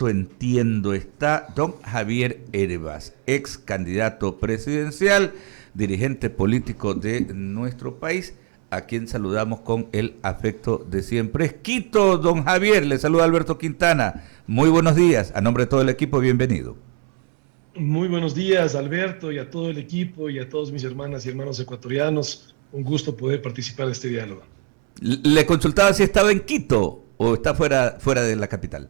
correcto entiendo, está don Javier Hervás, ex candidato presidencial, dirigente político de nuestro país, a quien saludamos con el afecto de siempre. Es Quito, don Javier, le saluda Alberto Quintana. Muy buenos días, a nombre de todo el equipo, bienvenido. Muy buenos días, Alberto, y a todo el equipo y a todos mis hermanas y hermanos ecuatorianos. Un gusto poder participar de este diálogo. Le consultaba si estaba en Quito o está fuera de la capital.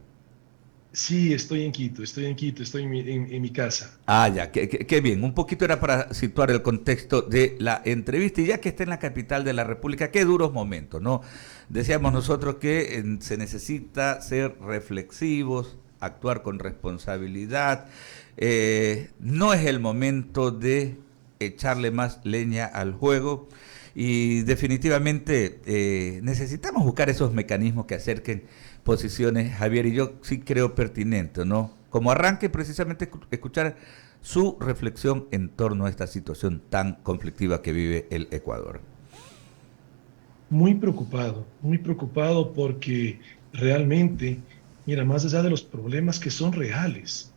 Sí, estoy en Quito, estoy en mi casa. Ah, ya, qué bien. Un poquito era para situar el contexto de la entrevista y ya que está en la capital de la República, qué duros momentos, ¿no? Decíamos nosotros que se necesita ser reflexivos, actuar con responsabilidad. No es el momento de echarle más leña al juego y definitivamente necesitamos buscar esos mecanismos que acerquen posiciones, Javier, y yo sí creo pertinente, ¿no? Como arranque, precisamente escuchar su reflexión en torno a esta situación tan conflictiva que vive el Ecuador. Muy preocupado porque realmente, mira, más allá de los problemas que son reales,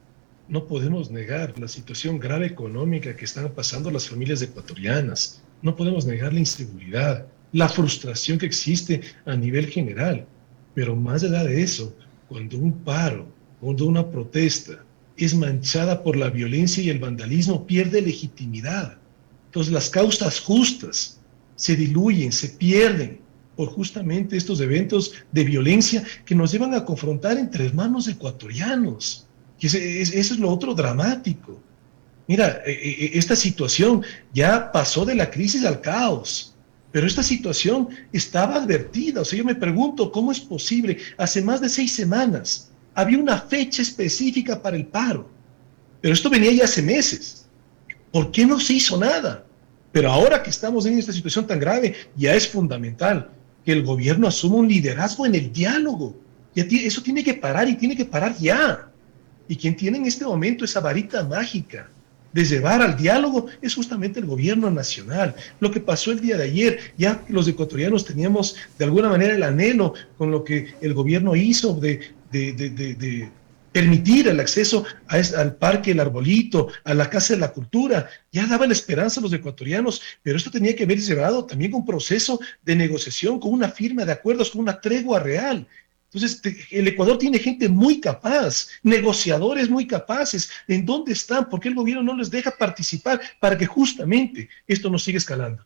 no podemos negar la situación grave económica que están pasando las familias ecuatorianas, no podemos negar la inseguridad, la frustración que existe a nivel general, pero más allá de eso, cuando un paro, cuando una protesta es manchada por la violencia y el vandalismo, pierde legitimidad. Entonces las causas justas se diluyen, se pierden por justamente estos eventos de violencia que nos llevan a confrontar entre hermanos ecuatorianos. Eso es lo otro dramático. Mira, esta situación ya pasó de la crisis al caos, pero esta situación estaba advertida. O sea, yo me pregunto, ¿cómo es posible? Hace más de 6 semanas había una fecha específica para el paro, pero esto venía ya hace meses. ¿Por qué no se hizo nada? Pero ahora que estamos en esta situación tan grave, ya es fundamental que el gobierno asuma un liderazgo en el diálogo. Eso tiene que parar y tiene que parar ya. Y quien tiene en este momento esa varita mágica de llevar al diálogo es justamente el gobierno nacional. Lo que pasó el día de ayer, ya los ecuatorianos teníamos de alguna manera el anhelo con lo que el gobierno hizo de permitir el acceso al parque El Arbolito, a la Casa de la Cultura, ya daba la esperanza a los ecuatorianos, pero esto tenía que haber llevado también con un proceso de negociación, con una firma de acuerdos, con una tregua real. Entonces, el Ecuador tiene gente muy capaz, negociadores muy capaces. ¿En dónde están? ¿Por qué el gobierno no les deja participar para que justamente esto no siga escalando?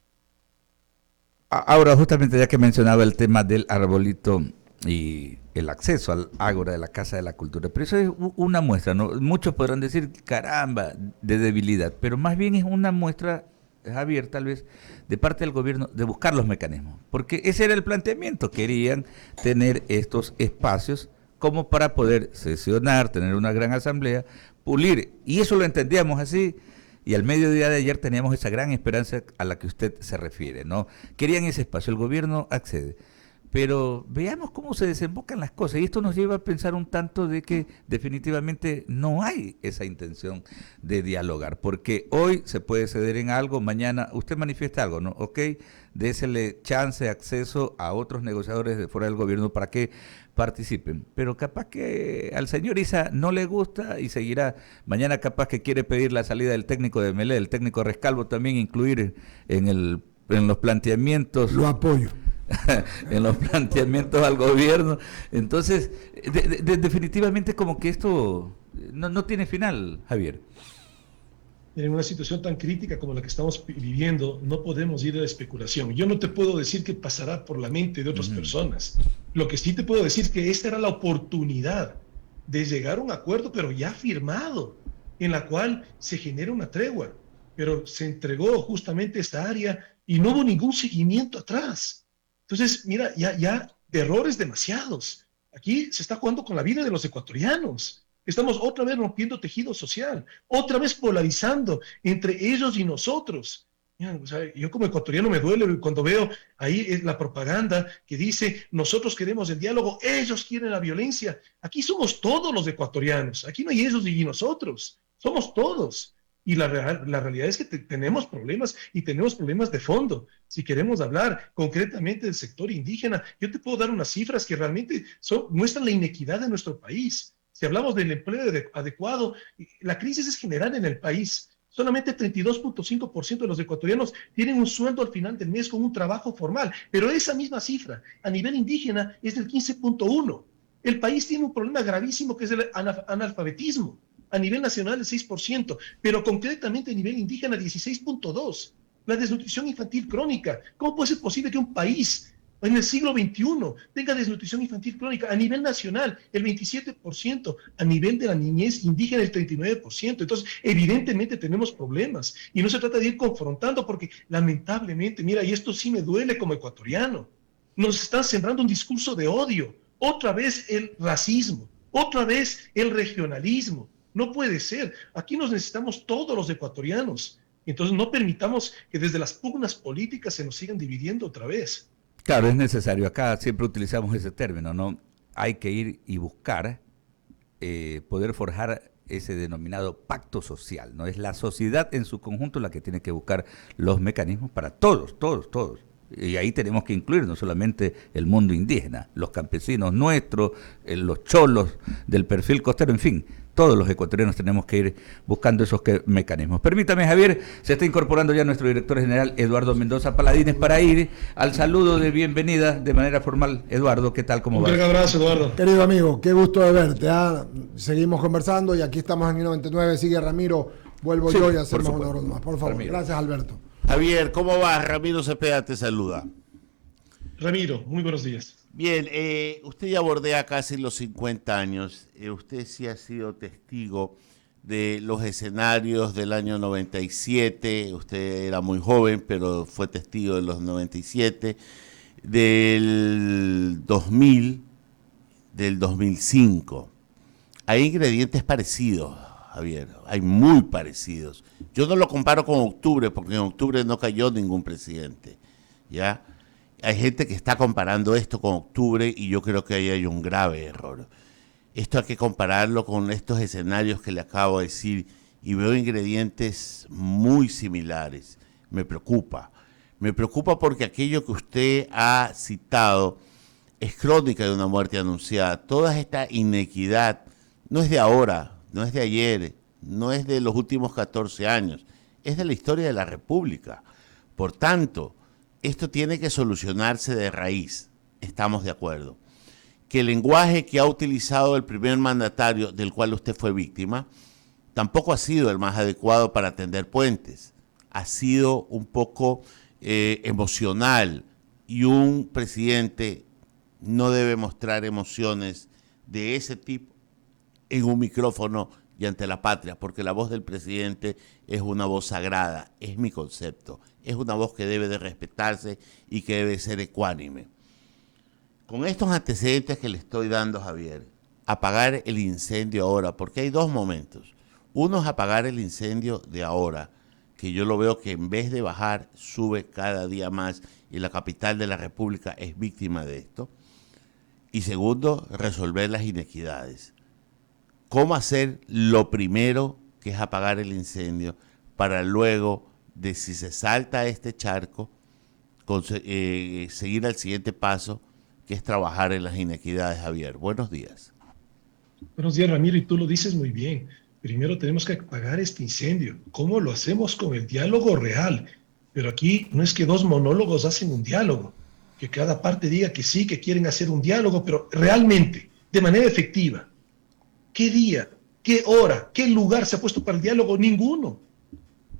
Ahora, justamente ya que mencionaba el tema del arbolito y el acceso al ágora de la Casa de la Cultura, pero eso es una muestra, ¿no? Muchos podrán decir, caramba, de debilidad, pero más bien es una muestra, Javier, tal vez, de parte del gobierno de buscar los mecanismos, porque ese era el planteamiento, querían tener estos espacios como para poder sesionar, tener una gran asamblea, pulir, y eso lo entendíamos así, y al mediodía de ayer teníamos esa gran esperanza a la que usted se refiere, ¿no? Querían ese espacio, el gobierno accede. Pero veamos cómo se desembocan las cosas. Y esto nos lleva a pensar un tanto de que definitivamente no hay esa intención de dialogar. Porque hoy se puede ceder en algo, mañana usted manifiesta algo, ¿no? Ok, désele chance, acceso a otros negociadores de fuera del gobierno para que participen. Pero capaz que al señor Isa no le gusta y seguirá. Mañana capaz que quiere pedir la salida del técnico de Melé, el técnico Rescalvo también incluir en los planteamientos. Lo apoyo. En los planteamientos al gobierno. Entonces, definitivamente como que esto no tiene final, Javier. En una situación tan crítica como la que estamos viviendo, no podemos ir a la especulación. Yo no te puedo decir qué pasará por la mente de otras personas. Lo que sí te puedo decir es que esta era la oportunidad de llegar a un acuerdo, pero ya firmado, en la cual se genera una tregua. Pero se entregó justamente esta área y no hubo ningún seguimiento atrás. Entonces, mira, ya errores demasiados. Aquí se está jugando con la vida de los ecuatorianos. Estamos otra vez rompiendo tejido social, otra vez polarizando entre ellos y nosotros. Mira, o sea, yo como ecuatoriano me duele cuando veo ahí la propaganda que dice nosotros queremos el diálogo, ellos quieren la violencia. Aquí somos todos los ecuatorianos, aquí no hay ellos y nosotros, somos todos. Y la realidad es que tenemos problemas y tenemos problemas de fondo. Si queremos hablar concretamente del sector indígena, yo te puedo dar unas cifras que realmente muestran la inequidad de nuestro país. Si hablamos del empleo adecuado, la crisis es general en el país. Solamente 32.5% de los ecuatorianos tienen un sueldo al final del mes con un trabajo formal, pero esa misma cifra a nivel indígena es del 15.1%. El país tiene un problema gravísimo que es el analfabetismo. A nivel nacional el 6%, pero concretamente a nivel indígena 16.2%. La desnutrición infantil crónica. ¿Cómo puede ser posible que un país en el siglo XXI tenga desnutrición infantil crónica? A nivel nacional, el 27%, a nivel de la niñez indígena, el 39%. Entonces, evidentemente tenemos problemas y no se trata de ir confrontando porque lamentablemente, mira, y esto sí me duele como ecuatoriano, nos están sembrando un discurso de odio, otra vez el racismo, otra vez el regionalismo. No puede ser. Aquí nos necesitamos todos los ecuatorianos. Entonces, no permitamos que desde las pugnas políticas se nos sigan dividiendo otra vez. Claro, es necesario. Acá siempre utilizamos ese término, ¿no? Hay que ir y buscar poder forjar ese denominado pacto social, ¿no? Es la sociedad en su conjunto la que tiene que buscar los mecanismos para todos, todos, todos. Y ahí tenemos que incluir no solamente el mundo indígena, los campesinos nuestros, los cholos del perfil costero, en fin, todos los ecuatorianos tenemos que ir buscando esos mecanismos. Permítame, Javier, se está incorporando ya nuestro director general, Eduardo Mendoza Paladines, para ir al saludo de bienvenida de manera formal. Eduardo, ¿qué tal? ¿Cómo va? Un gran abrazo, Eduardo. Querido amigo, qué gusto de verte. Seguimos conversando y aquí estamos en 99. Sigue Ramiro, vuelvo yo y hacemos una ronda más. Por favor, Ramiro. Gracias, Alberto. Javier, ¿cómo vas? Ramiro Cepeda te saluda. Ramiro, muy buenos días. Bien, usted ya bordea casi los 50 años. Usted sí ha sido testigo de los escenarios del año 97. Usted era muy joven, pero fue testigo de los 97, del 2000, del 2005. Hay ingredientes parecidos, Javier, hay muy parecidos. Yo no lo comparo con octubre, porque en octubre no cayó ningún presidente, ¿ya? Hay gente que está comparando esto con octubre y yo creo que ahí hay un grave error. Esto hay que compararlo con estos escenarios que le acabo de decir y veo ingredientes muy similares. Me preocupa porque aquello que usted ha citado es crónica de una muerte anunciada. Toda esta inequidad no es de ahora, no es de ayer, no es de los últimos 14 años, es de la historia de la República. Por tanto, esto tiene que solucionarse de raíz, estamos de acuerdo. Que el lenguaje que ha utilizado el primer mandatario, del cual usted fue víctima, tampoco ha sido el más adecuado para tender puentes. Ha sido un poco emocional y un presidente no debe mostrar emociones de ese tipo en un micrófono y ante la patria, porque la voz del presidente es una voz sagrada, es mi concepto, es una voz que debe de respetarse y que debe ser ecuánime. Con estos antecedentes que le estoy dando, Javier, apagar el incendio ahora, porque hay dos momentos. Uno es apagar el incendio de ahora, que yo lo veo que en vez de bajar, sube cada día más y la capital de la República es víctima de esto. Y segundo, resolver las inequidades. ¿Cómo hacer lo primero, que es apagar el incendio, para luego, de si se salta este charco, seguir al siguiente paso, que es trabajar en las inequidades, Javier? Buenos días. Buenos días, Ramiro, y tú lo dices muy bien. Primero tenemos que apagar este incendio. ¿Cómo lo hacemos? Con el diálogo real. Pero aquí no es que dos monólogos hacen un diálogo, que cada parte diga que sí, que quieren hacer un diálogo, pero realmente, de manera efectiva. ¿Qué día, qué hora, qué lugar se ha puesto para el diálogo? Ninguno.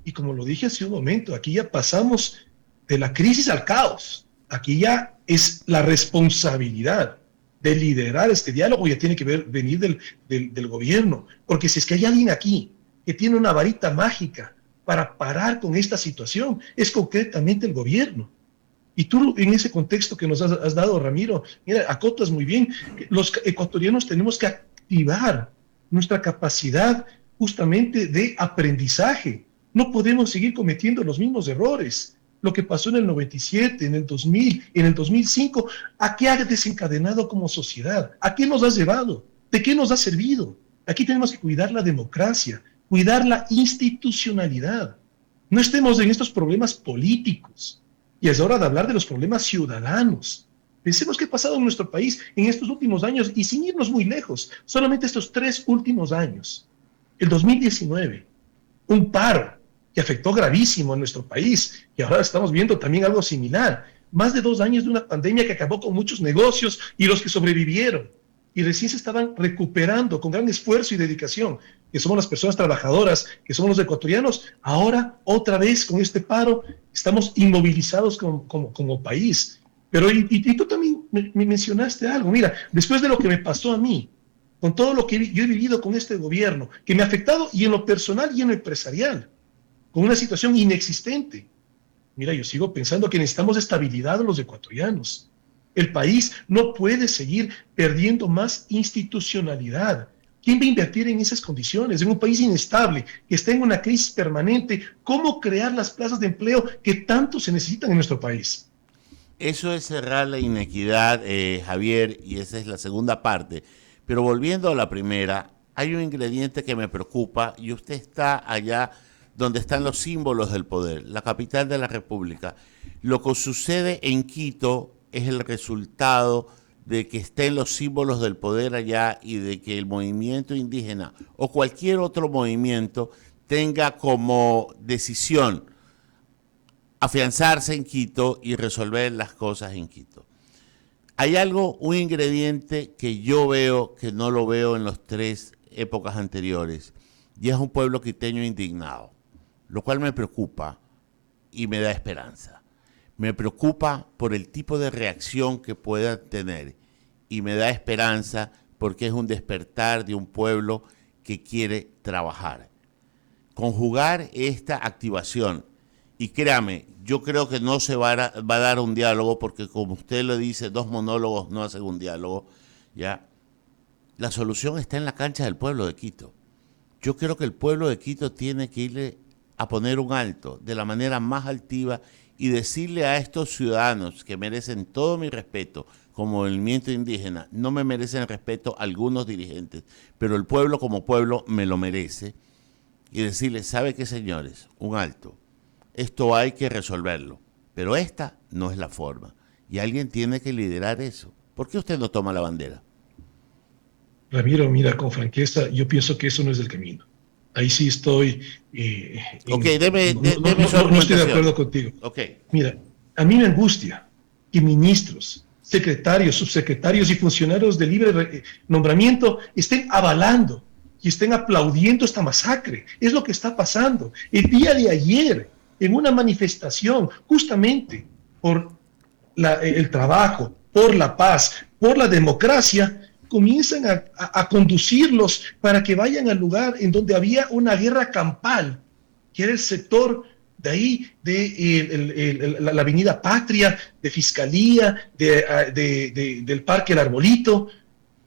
Y como lo dije hace un momento, aquí ya pasamos de la crisis al caos. Aquí ya es la responsabilidad de liderar este diálogo, ya tiene que venir del gobierno. Porque si es que hay alguien aquí que tiene una varita mágica para parar con esta situación, es concretamente el gobierno. Y tú, en ese contexto que nos has dado, Ramiro, mira, acotas muy bien, los ecuatorianos tenemos que activar nuestra capacidad justamente de aprendizaje. No podemos seguir cometiendo los mismos errores. Lo que pasó en el 97, en el 2000, en el 2005, ¿a qué ha desencadenado como sociedad? ¿A qué nos ha llevado? ¿De qué nos ha servido? Aquí tenemos que cuidar la democracia, cuidar la institucionalidad. No estemos en estos problemas políticos. Y es hora de hablar de los problemas ciudadanos. Pensemos qué ha pasado en nuestro país en estos últimos años y sin irnos muy lejos, solamente estos 3 últimos años. El 2019, un paro que afectó gravísimo a nuestro país y ahora estamos viendo también algo similar. Más de 2 años de una pandemia que acabó con muchos negocios y los que sobrevivieron. Y recién se estaban recuperando con gran esfuerzo y dedicación, que somos las personas trabajadoras, que somos los ecuatorianos. Ahora, otra vez con este paro, estamos inmovilizados como país. Pero y tú también me mencionaste algo. Mira, después de lo que me pasó a mí, con todo lo que yo he vivido con este gobierno, que me ha afectado y en lo personal y en lo empresarial, con una situación inexistente. Mira, yo sigo pensando que necesitamos estabilidad los ecuatorianos. El país no puede seguir perdiendo más institucionalidad. ¿Quién va a invertir en esas condiciones? En un país inestable, que está en una crisis permanente, ¿cómo crear las plazas de empleo que tanto se necesitan en nuestro país? Eso es cerrar la inequidad, Javier, y esa es la segunda parte. Pero volviendo a la primera, hay un ingrediente que me preocupa y usted está allá donde están los símbolos del poder, la capital de la República. Lo que sucede en Quito es el resultado de que estén los símbolos del poder allá y de que el movimiento indígena o cualquier otro movimiento tenga como decisión afianzarse en Quito y resolver las cosas en Quito. Hay algo, un ingrediente que yo veo que no lo veo en las 3 épocas anteriores, y es un pueblo quiteño indignado, lo cual me preocupa y me da esperanza. Me preocupa por el tipo de reacción que puedan tener y me da esperanza porque es un despertar de un pueblo que quiere trabajar. Conjugar esta activación, y créame, yo creo que no se va a dar un diálogo porque como usted lo dice, 2 monólogos no hacen un diálogo, ¿ya? La solución está en la cancha del pueblo de Quito. Yo creo que el pueblo de Quito tiene que irle a poner un alto de la manera más altiva y decirle a estos ciudadanos que merecen todo mi respeto como movimiento indígena, no me merecen respeto algunos dirigentes, pero el pueblo como pueblo me lo merece, y decirles, ¿sabe qué, señores? Un alto. Esto hay que resolverlo, pero esta no es la forma. Y alguien tiene que liderar eso. ¿Por qué usted no toma la bandera? Ramiro, mira, con franqueza, yo pienso que eso no es el camino. Ahí sí estoy... Ok, deme su no estoy de argumentación. acuerdo contigo. Ok. Mira, a mí me angustia que ministros, secretarios, subsecretarios y funcionarios de libre nombramiento estén avalando y estén aplaudiendo esta masacre. Es lo que está pasando. El día de ayer, en una manifestación, justamente por el trabajo, por la paz, por la democracia, comienzan a conducirlos para que vayan al lugar en donde había una guerra campal, que era el sector de ahí, de la Avenida Patria, de Fiscalía, del Parque El Arbolito,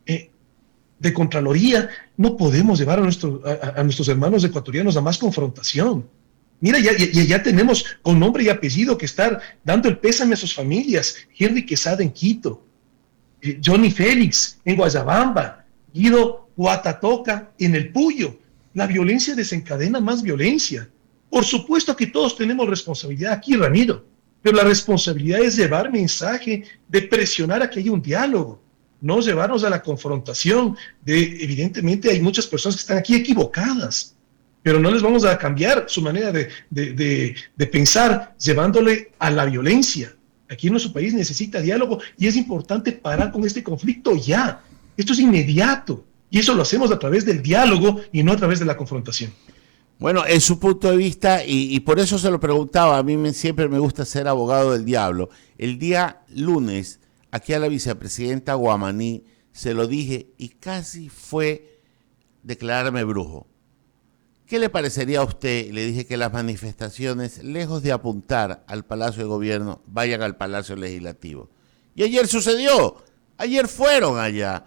de Contraloría. No podemos llevar a nuestros hermanos ecuatorianos a más confrontación. Mira, ya tenemos con nombre y apellido que estar dando el pésame a sus familias. Henry Quesada en Quito, Johnny Félix en Guayabamba, Guido Huatatoca en El Puyo. La violencia desencadena más violencia. Por supuesto que todos tenemos responsabilidad aquí, Ramiro, pero la responsabilidad es llevar mensaje, de presionar a que haya un diálogo, no llevarnos a la confrontación. Evidentemente hay muchas personas que están aquí equivocadas, pero no les vamos a cambiar su manera de pensar llevándole a la violencia. Aquí en nuestro país necesita diálogo y es importante parar con este conflicto ya. Esto es inmediato y eso lo hacemos a través del diálogo y no a través de la confrontación. Bueno, es su punto de vista y por eso se lo preguntaba. A mí siempre me gusta ser abogado del diablo. El día lunes, aquí a la vicepresidenta Guamaní se lo dije y casi fue declararme brujo. ¿Qué le parecería a usted? Le dije que las manifestaciones, lejos de apuntar al Palacio de Gobierno, vayan al Palacio Legislativo. Y ayer sucedió, ayer fueron allá.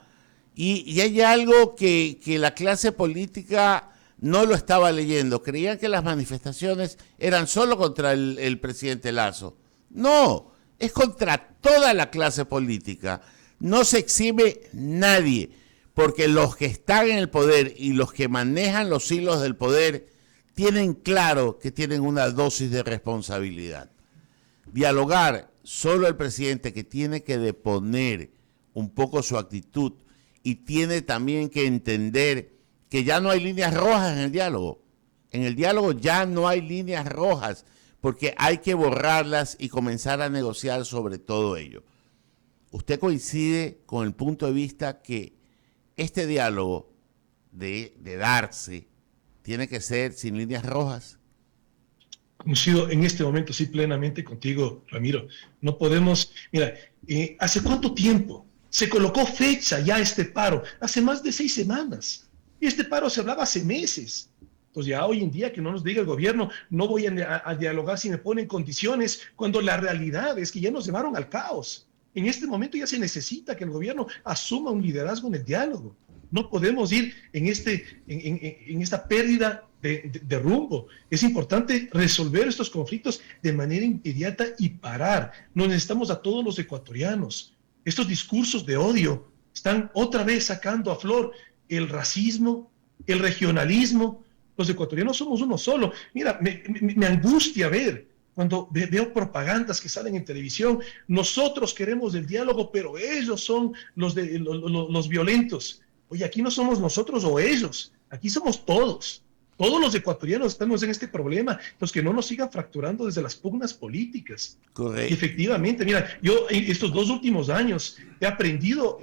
Y hay algo que la clase política no lo estaba leyendo. Creían que las manifestaciones eran solo contra el presidente Lazo. No, es contra toda la clase política. No se exime nadie. Porque los que están en el poder y los que manejan los hilos del poder tienen claro que tienen una dosis de responsabilidad. Dialogar solo el presidente, que tiene que deponer un poco su actitud y tiene también que entender que ya no hay líneas rojas en el diálogo. En el diálogo ya no hay líneas rojas, porque hay que borrarlas y comenzar a negociar sobre todo ello. ¿Usted coincide con el punto de vista que este diálogo de darse tiene que ser sin líneas rojas? Coincido en este momento, sí, plenamente contigo, Ramiro. No podemos, mira, ¿hace cuánto tiempo se colocó fecha ya a este paro? Hace más de 6 semanas. Y este paro se hablaba hace meses. Pues ya hoy en día que no nos diga el gobierno, no voy a dialogar si me ponen condiciones, cuando la realidad es que ya nos llevaron al caos. En este momento ya se necesita que el gobierno asuma un liderazgo en el diálogo. No podemos ir en esta pérdida de rumbo. Es importante resolver estos conflictos de manera inmediata y parar. Nos necesitamos a todos los ecuatorianos. Estos discursos de odio están otra vez sacando a flor el racismo, el regionalismo. Los ecuatorianos somos uno solo. Mira, me angustia ver cuando veo propagandas que salen en televisión. Nosotros queremos el diálogo, pero ellos son los violentos. Oye, aquí no somos nosotros o ellos, aquí somos todos. Todos los ecuatorianos estamos en este problema, los que no nos sigan fracturando desde las pugnas políticas. Correcto. Y efectivamente, mira, yo en estos 2 últimos años he aprendido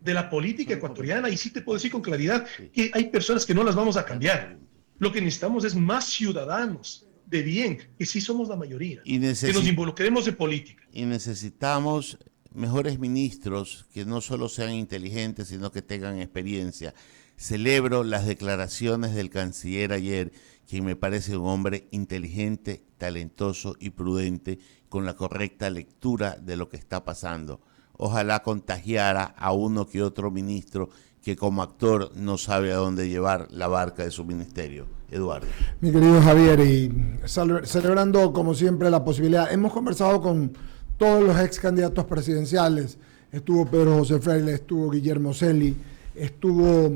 de la política ecuatoriana y sí te puedo decir con claridad que hay personas que no las vamos a cambiar. Lo que necesitamos es más ciudadanos de bien, que sí somos la mayoría, que nos involucremos en política. Y necesitamos mejores ministros que no solo sean inteligentes, sino que tengan experiencia. Celebro las declaraciones del canciller ayer, quien me parece un hombre inteligente, talentoso y prudente, con la correcta lectura de lo que está pasando. Ojalá contagiara a uno que otro ministro que como actor no sabe a dónde llevar la barca de su ministerio. Eduardo. Mi querido Javier, y celebrando como siempre la posibilidad, hemos conversado con todos los ex candidatos presidenciales. Estuvo Pedro José Freire, estuvo Guillermo Celi, estuvo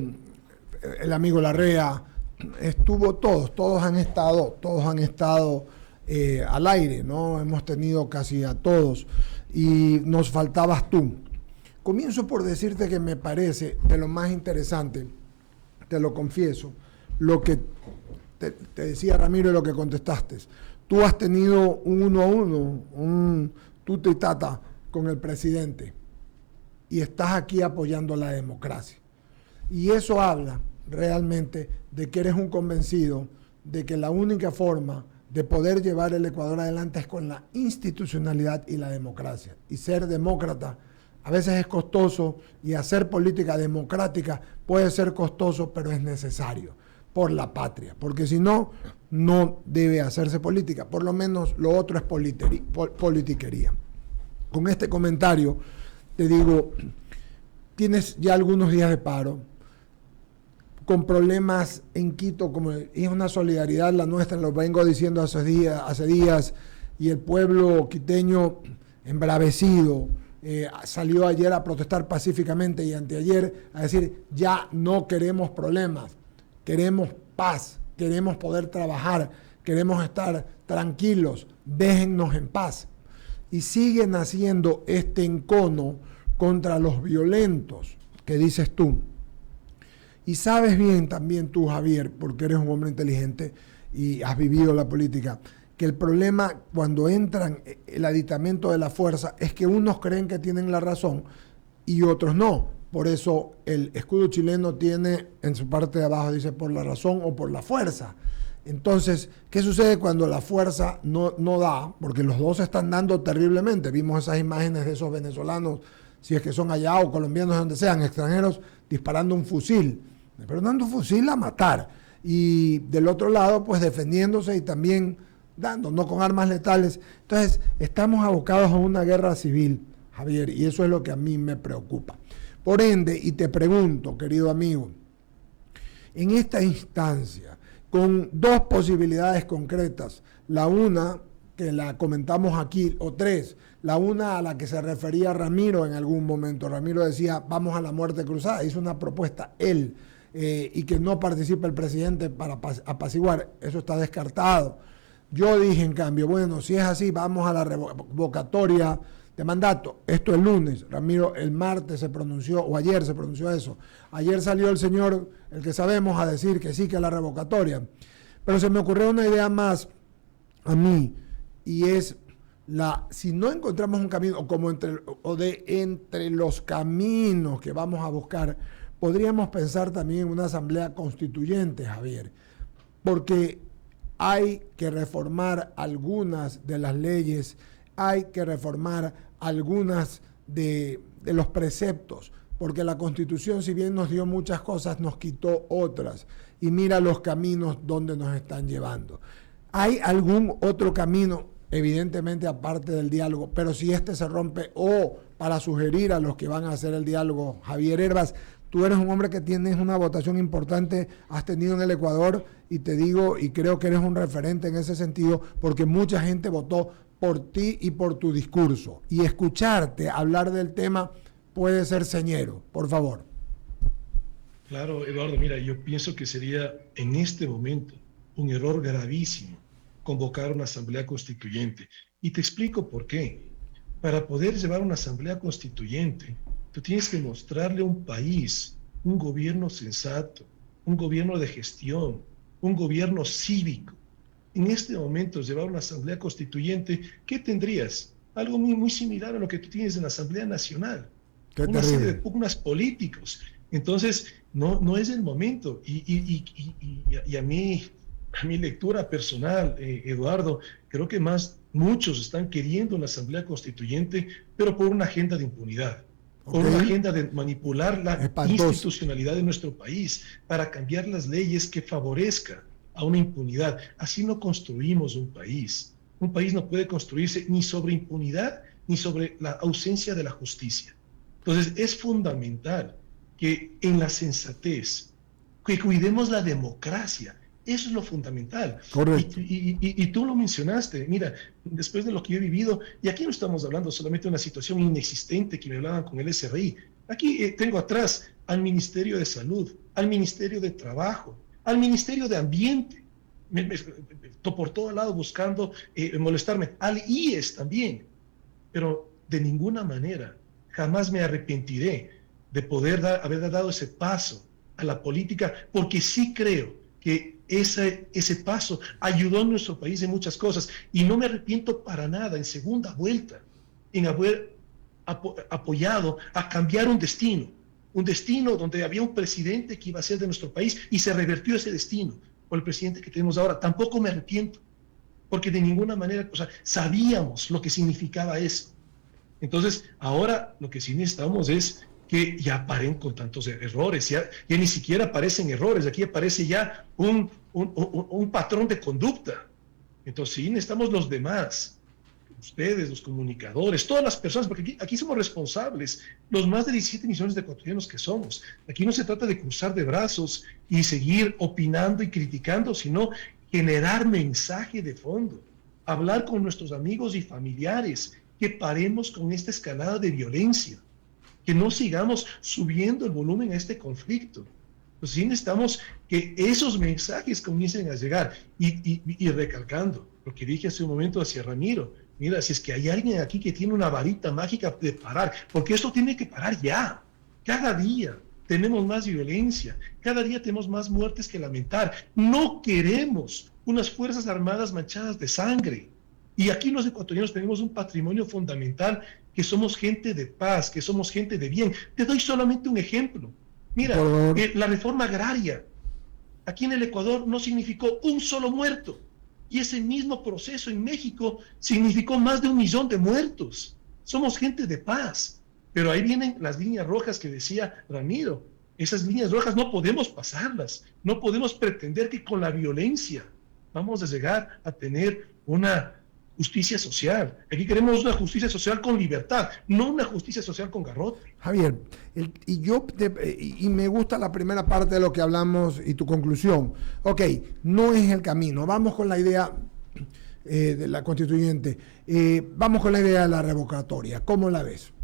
el amigo Larrea, estuvo todos han estado al aire, ¿no? Hemos tenido casi a todos y nos faltabas tú. Comienzo por decirte que me parece de lo más interesante, te lo confieso, lo que te decía Ramiro y lo que contestaste. Tú has tenido un 1 a 1, un tuta y tata con el presidente y estás aquí apoyando la democracia. Y eso habla realmente de que eres un convencido de que la única forma de poder llevar el Ecuador adelante es con la institucionalidad y la democracia. Y ser demócrata a veces es costoso y hacer política democrática puede ser costoso, pero es necesario por la patria, porque si no, no debe hacerse política. Por lo menos lo otro es politiquería. Con este comentario te digo, tienes ya algunos días de paro, con problemas en Quito, como es una solidaridad la nuestra, lo vengo diciendo hace días, y el pueblo quiteño embravecido, salió ayer a protestar pacíficamente y anteayer a decir, ya no queremos problemas, queremos paz, queremos poder trabajar, queremos estar tranquilos, déjennos en paz. Y siguen haciendo este encono contra los violentos que dices tú. Y sabes bien también tú, Javier, porque eres un hombre inteligente y has vivido la política, que el problema cuando entran el aditamento de la fuerza es que unos creen que tienen la razón y otros no. Por eso el escudo chileno tiene en su parte de abajo, dice, por la razón o por la fuerza. Entonces, ¿qué sucede cuando la fuerza no da? Porque los dos están dando terriblemente. Vimos esas imágenes de esos venezolanos, si es que son allá o colombianos, donde sean, extranjeros, disparando un fusil. Pero dando un fusil a matar. Y del otro lado, pues defendiéndose y también dando, no con armas letales. Entonces, estamos abocados a una guerra civil, Javier, y eso es lo que a mí me preocupa. Por ende, y te pregunto, querido amigo, en esta instancia, con 2 posibilidades concretas, la una, que la comentamos aquí, o 3, la una a la que se refería Ramiro en algún momento. Ramiro decía, vamos a la muerte cruzada, hizo una propuesta él, y que no participe el presidente para apaciguar, eso está descartado. Yo dije, en cambio, bueno, si es así, vamos a la revocatoria de mandato. Esto el lunes. Ramiro el martes se pronunció, o ayer se pronunció eso. Ayer salió el señor, el que sabemos, a decir que sí, que la revocatoria. Pero se me ocurrió una idea más a mí, y es si no encontramos un camino, como entre los caminos que vamos a buscar, podríamos pensar también en una asamblea constituyente, Javier, porque hay que reformar algunas de las leyes, hay que reformar algunas de los preceptos, porque la Constitución, si bien nos dio muchas cosas, nos quitó otras. Y mira los caminos donde nos están llevando. ¿Hay algún otro camino? Evidentemente, aparte del diálogo, pero si este se rompe, o para sugerir a los que van a hacer el diálogo, Javier Herbas, tú eres un hombre que tienes una votación importante, has tenido en el Ecuador, y te digo, y creo que eres un referente en ese sentido, porque mucha gente votó por ti y por tu discurso. Y escucharte hablar del tema puede ser señero, por favor. Claro, Eduardo, mira, yo pienso que sería en este momento un error gravísimo convocar una asamblea constituyente. Y te explico por qué. Para poder llevar una asamblea constituyente, tú tienes que mostrarle a un país un gobierno sensato, un gobierno de gestión, un gobierno cívico. En este momento, llevar una asamblea constituyente, ¿qué tendrías? Algo muy similar a lo que tú tienes en la Asamblea Nacional. Una serie de pugnas políticos. Entonces, no es el momento. Y a mi lectura personal, Eduardo, creo que muchos están queriendo una asamblea constituyente, pero por una agenda de impunidad, por una agenda de manipular la institucionalidad de nuestro país, para cambiar las leyes que favorezcan a una impunidad. Así no construimos un país. Un país no puede construirse ni sobre impunidad, ni sobre la ausencia de la justicia. Entonces, es fundamental que en la sensatez, que cuidemos la democracia. Eso es lo fundamental. Correcto. Y tú lo mencionaste. Mira, después de lo que yo he vivido, y aquí no estamos hablando solamente de una situación inexistente que me hablaban con el SRI. Aquí tengo atrás al Ministerio de Salud, al Ministerio de Trabajo, al Ministerio de Ambiente, por todo lado buscando molestarme, al IES también. Pero de ninguna manera, jamás me arrepentiré de poder haber dado ese paso a la política, porque sí creo que ese paso ayudó a nuestro país en muchas cosas, y no me arrepiento para nada en segunda vuelta en haber apoyado a cambiar un destino donde había un presidente que iba a ser de nuestro país y se revertió ese destino por el presidente que tenemos ahora. Tampoco me arrepiento, porque de ninguna manera, sabíamos lo que significaba eso. Entonces, ahora lo que sí necesitamos es que ya paren con tantos errores, ya ni siquiera aparecen errores, aquí aparece ya un patrón de conducta. Entonces, sí necesitamos los demás, ustedes, los comunicadores, todas las personas, porque aquí somos responsables, los más de 17 millones de ecuatorianos que somos. Aquí no se trata de cruzar de brazos y seguir opinando y criticando, sino generar mensaje de fondo, hablar con nuestros amigos y familiares, que paremos con esta escalada de violencia, que no sigamos subiendo el volumen a este conflicto. Pues sí necesitamos que esos mensajes comiencen a llegar, y recalcando lo que dije hace un momento hacia Ramiro. Mira, si es que hay alguien aquí que tiene una varita mágica de parar, porque esto tiene que parar ya. Cada día tenemos más violencia, cada día tenemos más muertes que lamentar. No queremos unas Fuerzas Armadas manchadas de sangre. Y aquí los ecuatorianos tenemos un patrimonio fundamental, que somos gente de paz, que somos gente de bien. Te doy solamente un ejemplo. Mira, la reforma agraria aquí en el Ecuador no significó un solo muerto. Y ese mismo proceso en México significó más de 1 millón de muertos. Somos gente de paz. Pero ahí vienen las líneas rojas que decía Ramiro. Esas líneas rojas no podemos pasarlas. No podemos pretender que con la violencia vamos a llegar a tener una justicia social. Aquí queremos una justicia social con libertad, no una justicia social con garrote. Javier, y me gusta la primera parte de lo que hablamos y tu conclusión. Ok, no es el camino. Vamos con la idea de la constituyente. Vamos con la idea de la revocatoria. ¿Cómo la ves?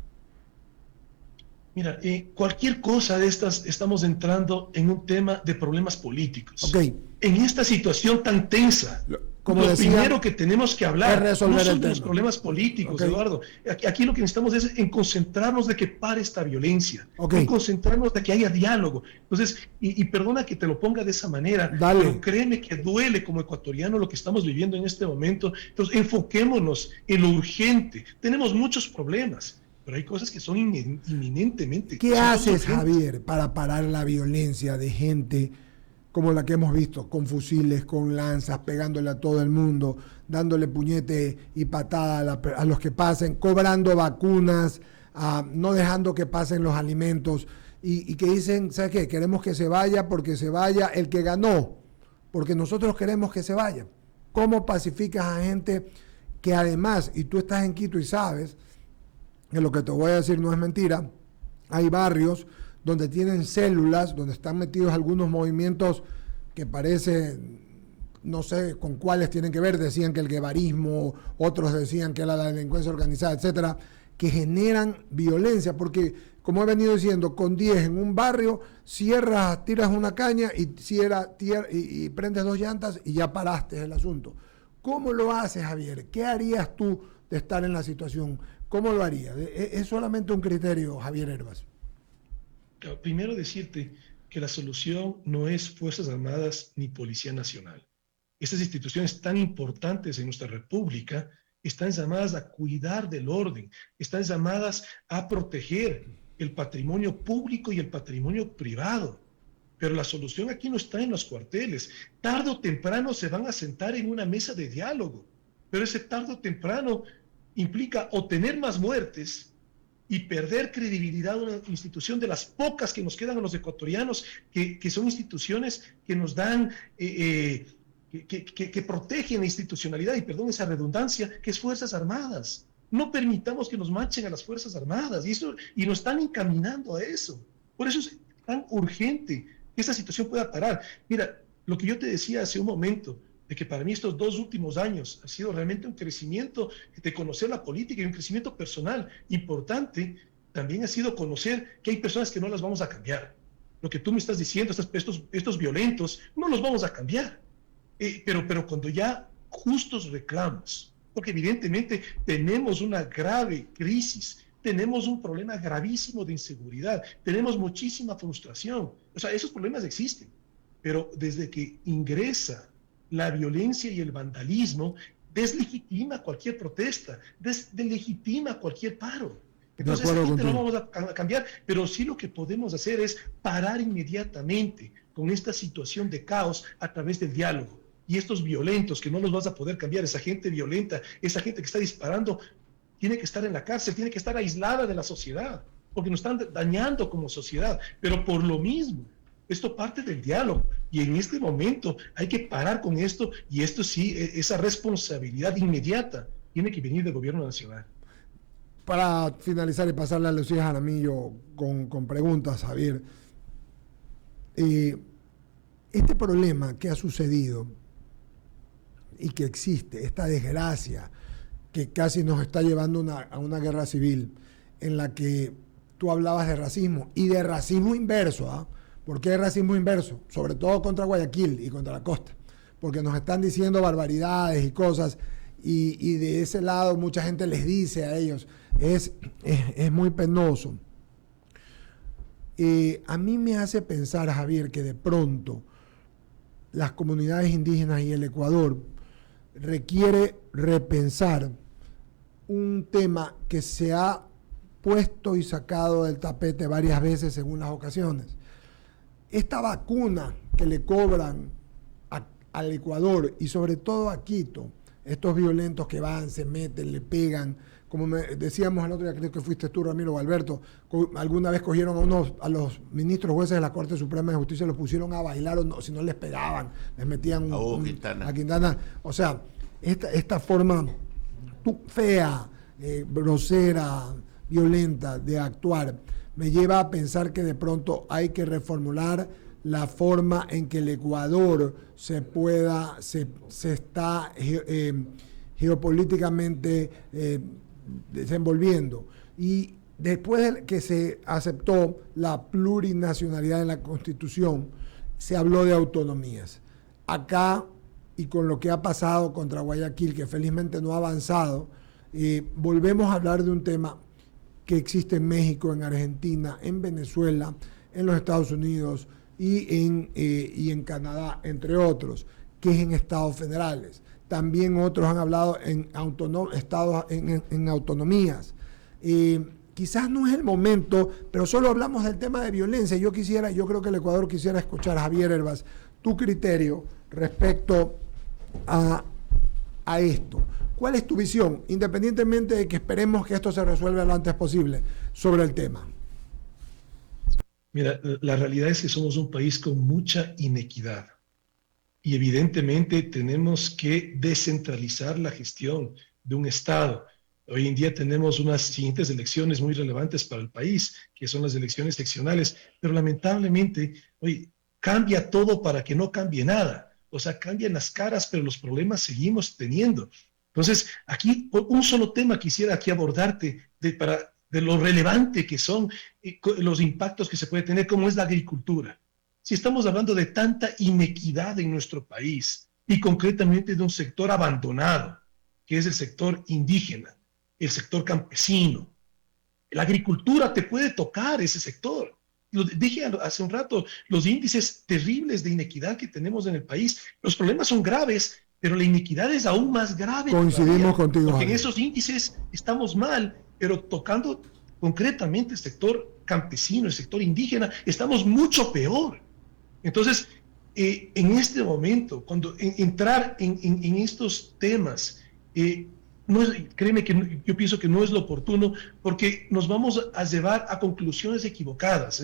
Mira, cualquier cosa de estas estamos entrando en un tema de problemas políticos. Ok. En esta situación tan tensa, Como lo decía, primero que tenemos que hablar es resolver no el son de los tema. problemas políticos, Ok. Eduardo. Aquí lo que necesitamos es en concentrarnos de que pare esta violencia, Ok. en concentrarnos de que haya diálogo. Entonces, y perdona que te lo ponga de esa manera, Dale. pero créeme que duele como ecuatoriano lo que estamos viviendo en este momento. Entonces, enfoquémonos en lo urgente. Tenemos muchos problemas, pero hay cosas que son inminentemente. ¿Qué son haces, urgentes. Javier, para parar la violencia de gente como la que hemos visto, con fusiles, con lanzas, pegándole a todo el mundo, dándole puñete y patada a los que pasen, cobrando vacunas, no dejando que pasen los alimentos y que dicen, ¿sabes qué? Queremos que se vaya porque se vaya el que ganó, porque nosotros queremos que se vaya. ¿Cómo pacificas a gente que además, y tú estás en Quito y sabes, que lo que te voy a decir no es mentira, hay barrios donde tienen células, donde están metidos algunos movimientos que parece, no sé con cuáles tienen que ver, decían que el guevarismo, otros decían que era la delincuencia organizada, etcétera, que generan violencia, porque como he venido diciendo, con 10 en un barrio, cierras, tiras una caña y prendes 2 llantas y ya paraste el asunto. ¿Cómo lo haces, Javier? ¿Qué harías tú de estar en la situación? ¿Cómo lo harías? ¿Es solamente un criterio, Javier Herbas? Primero decirte que la solución no es Fuerzas Armadas ni Policía Nacional. Estas instituciones tan importantes en nuestra República están llamadas a cuidar del orden, están llamadas a proteger el patrimonio público y el patrimonio privado. Pero la solución aquí no está en los cuarteles. Tarde o temprano se van a sentar en una mesa de diálogo, pero ese tarde o temprano implica o tener más muertes y perder credibilidad a una institución de las pocas que nos quedan a los ecuatorianos, que son instituciones que nos dan, que protegen la institucionalidad, y perdón esa redundancia, que es Fuerzas Armadas. No permitamos que nos manchen a las Fuerzas Armadas, y nos están encaminando a eso. Por eso es tan urgente que esta situación pueda parar. Mira, lo que yo te decía hace un momento, de que para mí estos 2 últimos años ha sido realmente un crecimiento de conocer la política y un crecimiento personal importante, también ha sido conocer que hay personas que no las vamos a cambiar. Lo que tú me estás diciendo, estos violentos, no los vamos a cambiar. Pero cuando ya justos reclamos, porque evidentemente tenemos una grave crisis, tenemos un problema gravísimo de inseguridad, tenemos muchísima frustración, o sea, esos problemas existen, pero desde que ingresa la violencia y el vandalismo, deslegitima cualquier protesta, deslegitima cualquier paro. Entonces aquí no vamos a cambiar, pero sí lo que podemos hacer es parar inmediatamente con esta situación de caos a través del diálogo. Y estos violentos que no los vas a poder cambiar, esa gente violenta, esa gente que está disparando, tiene que estar en la cárcel, tiene que estar aislada de la sociedad, porque nos están dañando como sociedad. Pero por lo mismo, esto parte del diálogo, y en este momento hay que parar con esto, y esto sí, esa responsabilidad inmediata tiene que venir del gobierno nacional. Para finalizar y pasarle a Lucía Jaramillo con preguntas, Javier, este problema que ha sucedido y que existe, esta desgracia que casi nos está llevando a una guerra civil, en la que tú hablabas de racismo y de racismo inverso, ¿ah? ¿Por qué racismo inverso? Sobre todo contra Guayaquil y contra la costa, porque nos están diciendo barbaridades y cosas, y de ese lado mucha gente les dice a ellos, es muy penoso. A mí me hace pensar, Javier, que de pronto las comunidades indígenas y el Ecuador requiere repensar un tema que se ha puesto y sacado del tapete varias veces según las ocasiones. Esta vacuna que le cobran al Ecuador y sobre todo a Quito, estos violentos que van, se meten, le pegan, como decíamos el otro día, creo que fuiste tú, Ramiro o Alberto, alguna vez cogieron a los ministros jueces de la Corte Suprema de Justicia, los pusieron a bailar, o si no les pegaban, les metían a Quintana. O sea, esta forma fea, grosera, violenta de actuar, me lleva a pensar que de pronto hay que reformular la forma en que el Ecuador se está geopolíticamente desenvolviendo. Y después de que se aceptó la plurinacionalidad en la Constitución, se habló de autonomías. Acá, y con lo que ha pasado contra Guayaquil, que felizmente no ha avanzado, volvemos a hablar de un tema que existe en México, en Argentina, en Venezuela, en los Estados Unidos y en Canadá, entre otros, que es en estados federales. También otros han hablado en autonomías. Quizás no es el momento, pero solo hablamos del tema de violencia. Yo creo que el Ecuador quisiera escuchar, Javier Hervás, tu criterio respecto a esto. ¿Cuál es tu visión, independientemente de que esperemos que esto se resuelva lo antes posible, sobre el tema? Mira, la realidad es que somos un país con mucha inequidad y evidentemente tenemos que descentralizar la gestión de un Estado. Hoy en día tenemos unas siguientes elecciones muy relevantes para el país, que son las elecciones seccionales, pero lamentablemente hoy cambia todo para que no cambie nada. O sea, cambian las caras, pero los problemas seguimos teniendo. Entonces, aquí un solo tema quisiera aquí abordarte de lo relevante que son los impactos que se puede tener, como es la agricultura. Si estamos hablando de tanta inequidad en nuestro país y concretamente de un sector abandonado, que es el sector indígena, el sector campesino, la agricultura te puede tocar ese sector. Lo dije hace un rato, los índices terribles de inequidad que tenemos en el país, los problemas son graves, pero la inequidad es aún más grave. Coincidimos contigo, porque en Javier. esos índices estamos mal, pero tocando concretamente el sector campesino, el sector indígena, estamos mucho peor. Entonces, en este momento, cuando entrar en estos temas, créeme que yo pienso que no es lo oportuno, porque nos vamos a llevar a conclusiones equivocadas.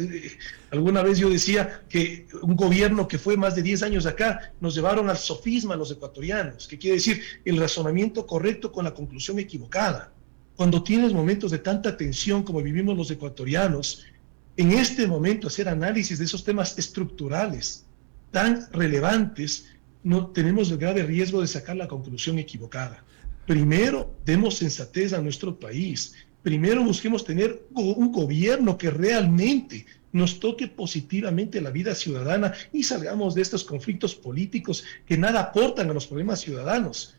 Alguna vez yo decía que un gobierno que fue más de 10 años acá nos llevaron al sofisma a los ecuatorianos, que quiere decir el razonamiento correcto con la conclusión equivocada. Cuando tienes momentos de tanta tensión como vivimos los ecuatorianos, en este momento hacer análisis de esos temas estructurales tan relevantes, no tenemos el grave riesgo de sacar la conclusión equivocada. Primero, demos sensatez a nuestro país. Primero, busquemos tener un gobierno que realmente nos toque positivamente la vida ciudadana y salgamos de estos conflictos políticos que nada aportan a los problemas ciudadanos.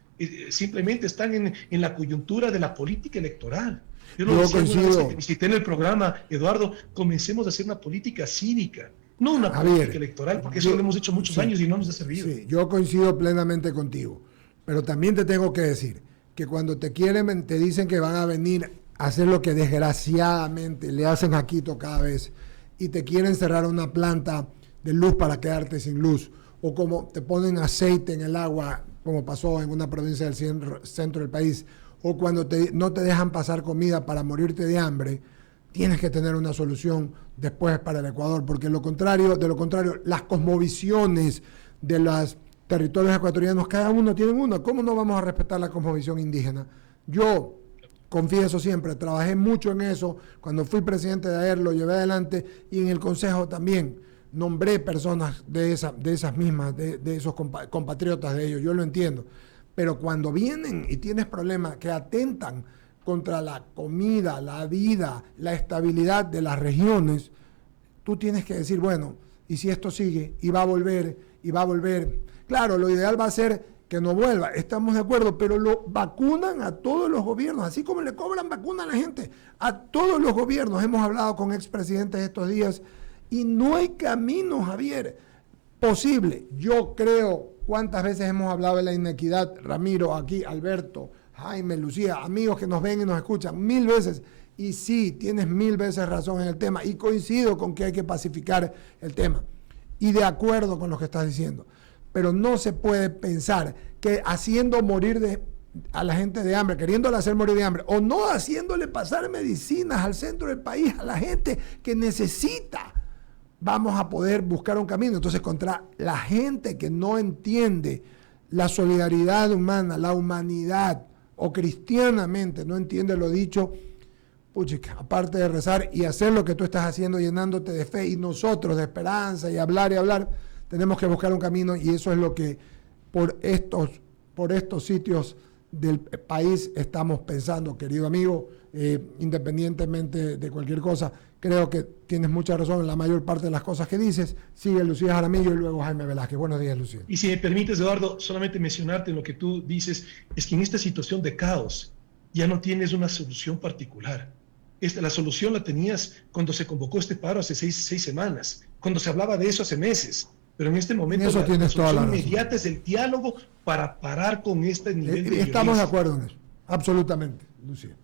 Simplemente están en la coyuntura de la política electoral. Yo lo decía una vez que visité en el programa, Eduardo, comencemos a hacer una política cívica, no una política electoral, porque eso lo hemos hecho muchos años y no nos ha servido. Sí, yo coincido plenamente contigo, pero también te tengo que decir que cuando te dicen que van a venir a hacer lo que desgraciadamente le hacen a Quito cada vez y te quieren cerrar una planta de luz para quedarte sin luz, o como te ponen aceite en el agua, como pasó en una provincia del centro del país, o cuando no te dejan pasar comida para morirte de hambre, tienes que tener una solución después para el Ecuador, porque de lo contrario, las cosmovisiones de los territorios ecuatorianos, cada uno tiene una. ¿Cómo no vamos a respetar la cosmovisión indígena? Yo confieso siempre, trabajé mucho en eso, cuando fui presidente de AER lo llevé adelante, y en el Consejo también nombré personas de esas mismas, de esos compatriotas de ellos, yo lo entiendo. Pero cuando vienen y tienes problemas que atentan contra la comida, la vida, la estabilidad de las regiones, tú tienes que decir, bueno, y si esto sigue, y va a volver. Claro, lo ideal va a ser que no vuelva, estamos de acuerdo, pero lo vacunan a todos los gobiernos, así como le cobran vacuna a la gente, a todos los gobiernos. Hemos hablado con expresidentes estos días y no hay camino, Javier, posible. Yo creo, ¿cuántas veces hemos hablado de la inequidad? Ramiro, aquí, Alberto, Jaime, Lucía, amigos que nos ven y nos escuchan 1000 veces. Y sí, tienes 1000 veces razón en el tema. Y coincido con que hay que pacificar el tema. Y de acuerdo con lo que estás diciendo. Pero no se puede pensar que haciendo morir a la gente de hambre, queriéndole hacer morir de hambre, o no haciéndole pasar medicinas al centro del país a la gente que necesita, vamos a poder buscar un camino. Entonces, contra la gente que no entiende la solidaridad humana, la humanidad, o cristianamente no entiende lo dicho, puchica, aparte de rezar y hacer lo que tú estás haciendo, llenándote de fe, y nosotros de esperanza y hablar, tenemos que buscar un camino, y eso es lo que por estos sitios del país estamos pensando, querido amigo, independientemente de cualquier cosa. Creo que tienes mucha razón en la mayor parte de las cosas que dices. Sigue Lucía Jaramillo y luego Jaime Velázquez. Buenos días, Lucía. Y si me permites, Eduardo, solamente mencionarte en lo que tú dices, es que en esta situación de caos ya no tienes una solución particular. La solución la tenías cuando se convocó este paro hace seis semanas, cuando se hablaba de eso hace meses. Pero en este momento la solución inmediata es el diálogo para parar con este nivel de violencia. Estamos de acuerdo en eso, absolutamente, Lucía.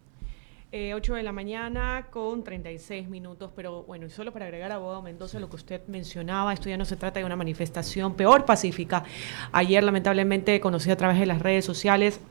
8 de la mañana con 36 minutos, pero bueno, y solo para agregar, abogado Mendoza, lo que usted mencionaba, esto ya no se trata de una manifestación peor pacífica. Ayer, lamentablemente, conocí a través de las redes sociales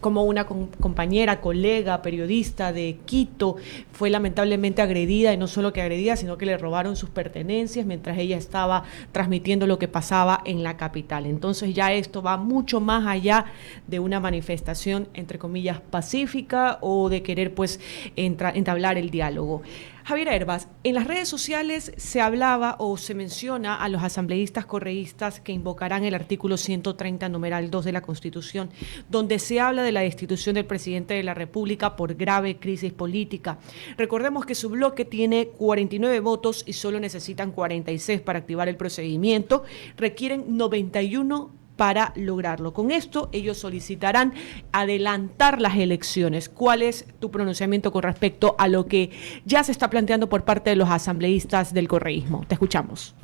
como una compañera, colega, periodista de Quito fue lamentablemente agredida, y no solo que agredida, sino que le robaron sus pertenencias mientras ella estaba transmitiendo lo que pasaba en la capital. Entonces ya esto va mucho más allá de una manifestación, entre comillas, pacífica o de querer pues entablar el diálogo. Javier Hervas, en las redes sociales se hablaba o se menciona a los asambleístas correístas que invocarán el artículo 130, numeral 2 de la Constitución, donde se habla de la destitución del presidente de la República por grave crisis política. Recordemos que su bloque tiene 49 votos y solo necesitan 46 para activar el procedimiento. Requieren 91 para lograrlo. Con esto, ellos solicitarán adelantar las elecciones. ¿Cuál es tu pronunciamiento con respecto a lo que ya se está planteando por parte de los asambleístas del correísmo? Te escuchamos.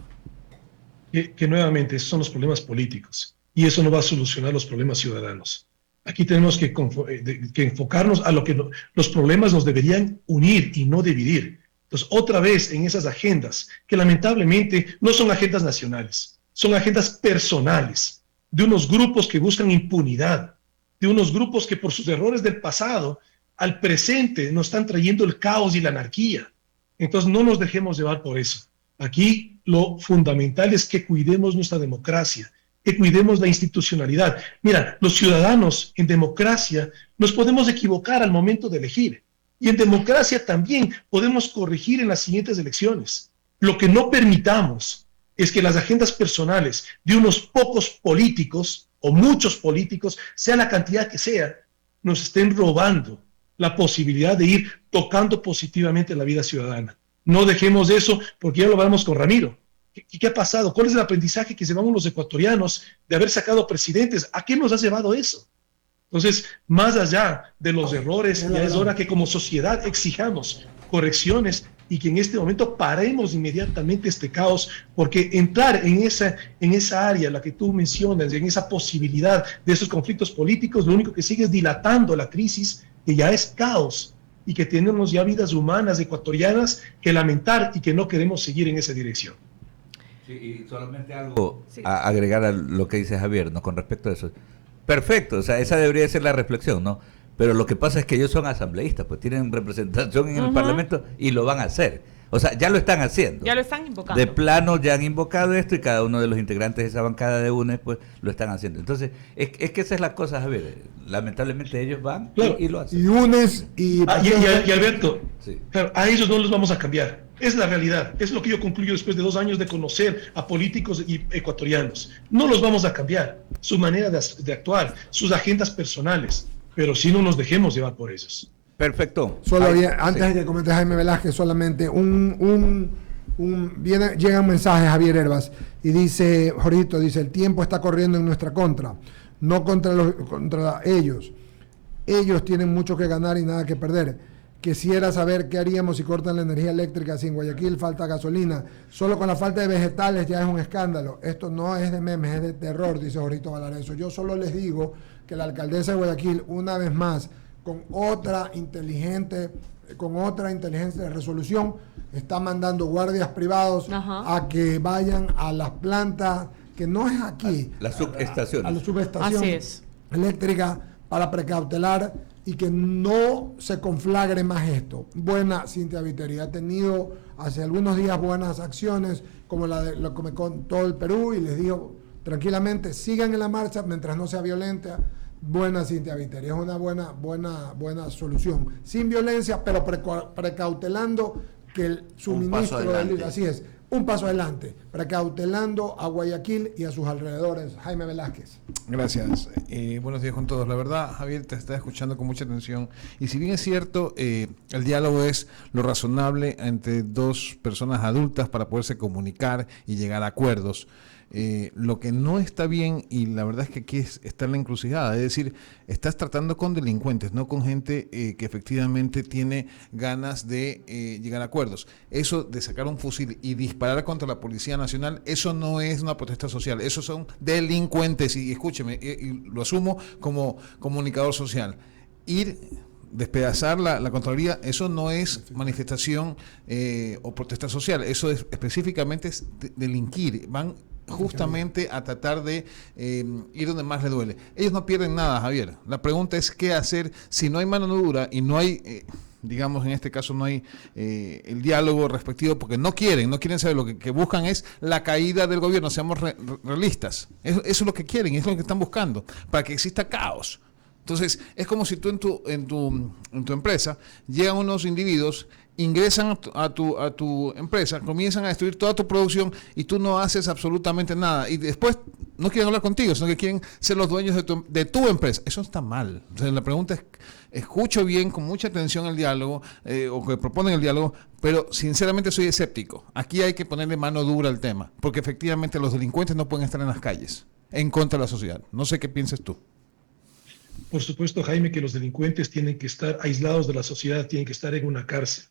Que nuevamente, esos son los problemas políticos y eso no va a solucionar los problemas ciudadanos. Aquí tenemos que enfocarnos a lo que los problemas nos deberían unir y no dividir. Entonces, otra vez en esas agendas, que lamentablemente no son agendas nacionales, son agendas personales, de unos grupos que buscan impunidad, de unos grupos que por sus errores del pasado al presente nos están trayendo el caos y la anarquía. Entonces no nos dejemos llevar por eso. Aquí lo fundamental es que cuidemos nuestra democracia, que cuidemos la institucionalidad. Mira, los ciudadanos en democracia nos podemos equivocar al momento de elegir, y en democracia también podemos corregir en las siguientes elecciones. Lo que no permitamos es que las agendas personales de unos pocos políticos o muchos políticos, sea la cantidad que sea, nos estén robando la posibilidad de ir tocando positivamente la vida ciudadana. No dejemos eso, porque ya lo hablamos con Ramiro. ¿Qué ha pasado? ¿Cuál es el aprendizaje que llevamos los ecuatorianos de haber sacado presidentes? ¿A qué nos ha llevado eso? Entonces, más allá de los errores, ya es hora que como sociedad exijamos correcciones y que en este momento paremos inmediatamente este caos, porque entrar en esa área, la que tú mencionas, en esa posibilidad de esos conflictos políticos, lo único que sigue es dilatando la crisis, que ya es caos, y que tenemos ya vidas humanas ecuatorianas que lamentar y que no queremos seguir en esa dirección. Sí, y solamente algo a agregar a lo que dice Javier, ¿no? Con respecto a eso. Perfecto, o sea, esa debería ser la reflexión, ¿no? Pero lo que pasa es que ellos son asambleístas, pues tienen representación en el Parlamento y lo van a hacer. O sea, ya lo están haciendo. Ya lo están invocando. De plano ya han invocado esto y cada uno de los integrantes de esa bancada de UNES pues lo están haciendo. Entonces, es que esa es la cosa, Javier. Lamentablemente ellos van y lo hacen. Y UNES y Alberto, sí. Claro, a ellos no los vamos a cambiar. Es la realidad. Es lo que yo concluyo después de 2 años de conocer a políticos y ecuatorianos. No los vamos a cambiar. Su manera de actuar, sus agendas personales. Pero sí no nos dejemos llevar por ellos. Perfecto. Antes de que comente Jaime Velázquez, solamente llegan mensajes, Javier Hervas, y dice, Jorito, dice, el tiempo está corriendo en nuestra contra, no contra ellos. Ellos tienen mucho que ganar y nada que perder. Quisiera saber qué haríamos si cortan la energía eléctrica, si en Guayaquil falta gasolina. Solo con la falta de vegetales ya es un escándalo. Esto no es de memes, es de terror, dice Jorito Valareso. Yo solo les digo que la alcaldesa de Guayaquil, una vez más, con otra inteligencia de resolución, está mandando guardias privados a que vayan a las plantas, que no es aquí, a las subestaciones eléctricas, para precautelar y que no se conflagre más esto. Buena Cintia Viteri, ha tenido hace algunos días buenas acciones, como lo que me contó el Perú, y les digo tranquilamente, sigan en la marcha mientras no sea violenta. Buena Cintia Viteri, es una buena solución. Sin violencia, pero precautelando que el suministro de luz, así es, un paso adelante, precautelando a Guayaquil y a sus alrededores. Jaime Velázquez. Gracias. Buenos días con todos. La verdad, Javier, te está escuchando con mucha atención. Y si bien es cierto, el diálogo es lo razonable entre dos personas adultas para poderse comunicar y llegar a acuerdos. Lo que no está bien, y la verdad es que aquí está en la encrucijada, es decir, estás tratando con delincuentes, no con gente que efectivamente tiene ganas de llegar a acuerdos. Eso de sacar un fusil y disparar contra la Policía Nacional, eso no es una protesta social, esos son delincuentes, y escúcheme, y lo asumo como comunicador social. Despedazar la Contraloría, eso no es manifestación o protesta social, eso es específicamente delinquir, van justamente a tratar de ir donde más le duele. Ellos no pierden nada, Javier. La pregunta es qué hacer si no hay mano dura y no hay, digamos en este caso no hay el diálogo respectivo, porque no quieren saber, lo que buscan es la caída del gobierno, seamos realistas. Eso es lo que quieren, es lo que están buscando, para que exista caos. Entonces, es como si tú en tu empresa llegan unos individuos, ingresan a tu empresa, comienzan a destruir toda tu producción y tú no haces absolutamente nada. Y después no quieren hablar contigo, sino que quieren ser los dueños de tu empresa. Eso está mal. Entonces, la pregunta es, escucho bien, con mucha atención el diálogo, o que proponen el diálogo, pero sinceramente soy escéptico. Aquí hay que ponerle mano dura al tema, porque efectivamente los delincuentes no pueden estar en las calles, en contra de la sociedad. No sé qué piensas tú. Por supuesto, Jaime, que los delincuentes tienen que estar aislados de la sociedad, tienen que estar en una cárcel.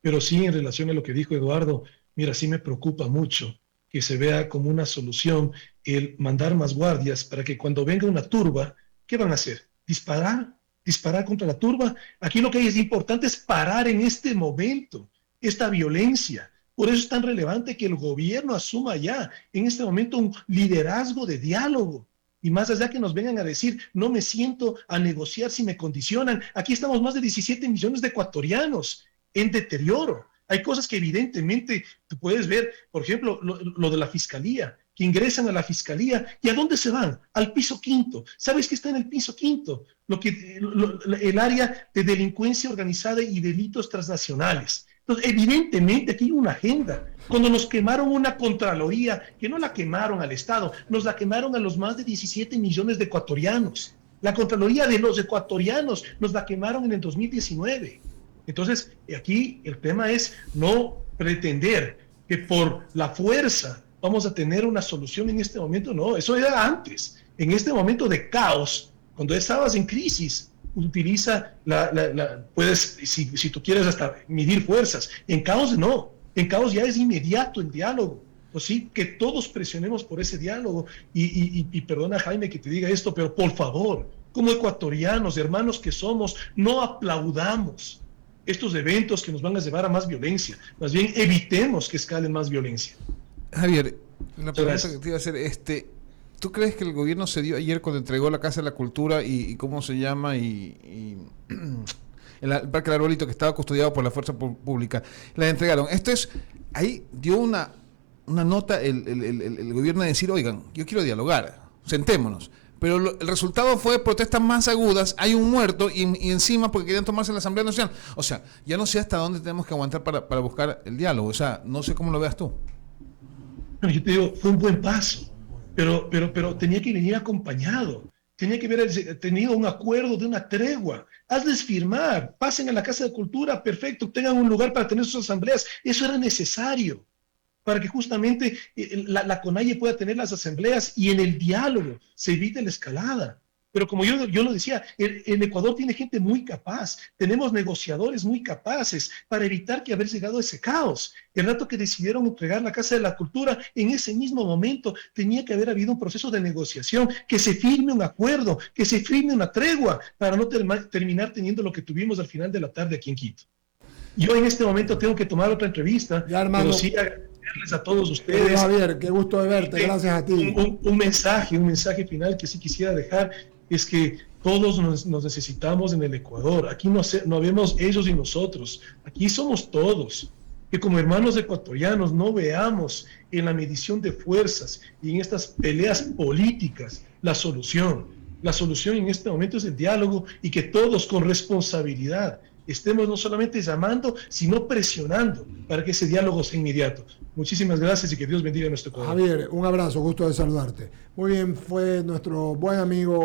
Pero sí, en relación a lo que dijo Eduardo, mira, sí me preocupa mucho que se vea como una solución el mandar más guardias para que cuando venga una turba, ¿qué van a hacer? ¿Disparar contra la turba? Aquí lo que es importante es parar en este momento esta violencia. Por eso es tan relevante que el gobierno asuma ya en este momento un liderazgo de diálogo. Y más allá que nos vengan a decir, no me siento a negociar si me condicionan. Aquí estamos más de 17 millones de ecuatorianos en deterioro. Hay cosas que evidentemente tú puedes ver, por ejemplo, lo de la fiscalía, que ingresan a la fiscalía y ¿a dónde se van? Al piso quinto. ¿Sabes qué está en el piso quinto? El área de delincuencia organizada y delitos transnacionales. Entonces, evidentemente aquí hay una agenda. Cuando nos quemaron una Contraloría, que no la quemaron al Estado, nos la quemaron a los más de 17 millones de ecuatorianos. La Contraloría de los ecuatorianos nos la quemaron en el 2019. Entonces, aquí el tema es no pretender que por la fuerza vamos a tener una solución en este momento. No, eso era antes. En este momento de caos, cuando estabas en crisis, utiliza puedes, si tú quieres, hasta medir fuerzas. En caos no. En caos ya es inmediato el diálogo. O sí, que todos presionemos por ese diálogo. Y perdona, Jaime, que te diga esto, pero por favor, como ecuatorianos, hermanos que somos, no aplaudamos estos eventos que nos van a llevar a más violencia. Más bien, evitemos que escalen más violencia. Javier, la pregunta que te iba a hacer, ¿tú crees que el gobierno se dio ayer cuando entregó la Casa de la Cultura y cómo se llama el Parque del Arbolito, que estaba custodiado por la Fuerza Pública, la entregaron? Ahí dio una nota el gobierno de decir, oigan, yo quiero dialogar, sentémonos. Pero el resultado fue protestas más agudas, hay un muerto y encima porque querían tomarse la Asamblea Nacional. O sea, ya no sé hasta dónde tenemos que aguantar para buscar el diálogo. O sea, no sé cómo lo veas tú. Bueno, yo te digo, fue un buen paso, pero tenía que venir acompañado. Tenía que haber tenido un acuerdo de una tregua. Hazles firmar, pasen a la Casa de Cultura, perfecto, tengan un lugar para tener sus asambleas. Eso era necesario para que justamente la CONAIE pueda tener las asambleas y en el diálogo se evite la escalada. Pero como yo lo decía, el Ecuador tiene gente muy capaz, tenemos negociadores muy capaces para evitar que haber llegado a ese caos. El rato que decidieron entregar la Casa de la Cultura, en ese mismo momento tenía que haber habido un proceso de negociación, que se firme un acuerdo, que se firme una tregua, para no terminar teniendo lo que tuvimos al final de la tarde aquí en Quito. Yo en este momento tengo que tomar otra entrevista, ya, hermano, pero sí agradecerles a todos ustedes. Javier, qué gusto de verte, gracias a ti. Un mensaje final que sí quisiera dejar es que todos nos necesitamos en el Ecuador. Aquí no vemos ellos y nosotros, aquí somos todos. Que como hermanos ecuatorianos no veamos en la medición de fuerzas y en estas peleas políticas la solución. La solución en este momento es el diálogo y que todos con responsabilidad estemos no solamente llamando, sino presionando para que ese diálogo sea inmediato. Muchísimas gracias y que Dios bendiga a nuestro Ecuador. Javier, un abrazo, gusto de saludarte. Muy bien, fue nuestro buen amigo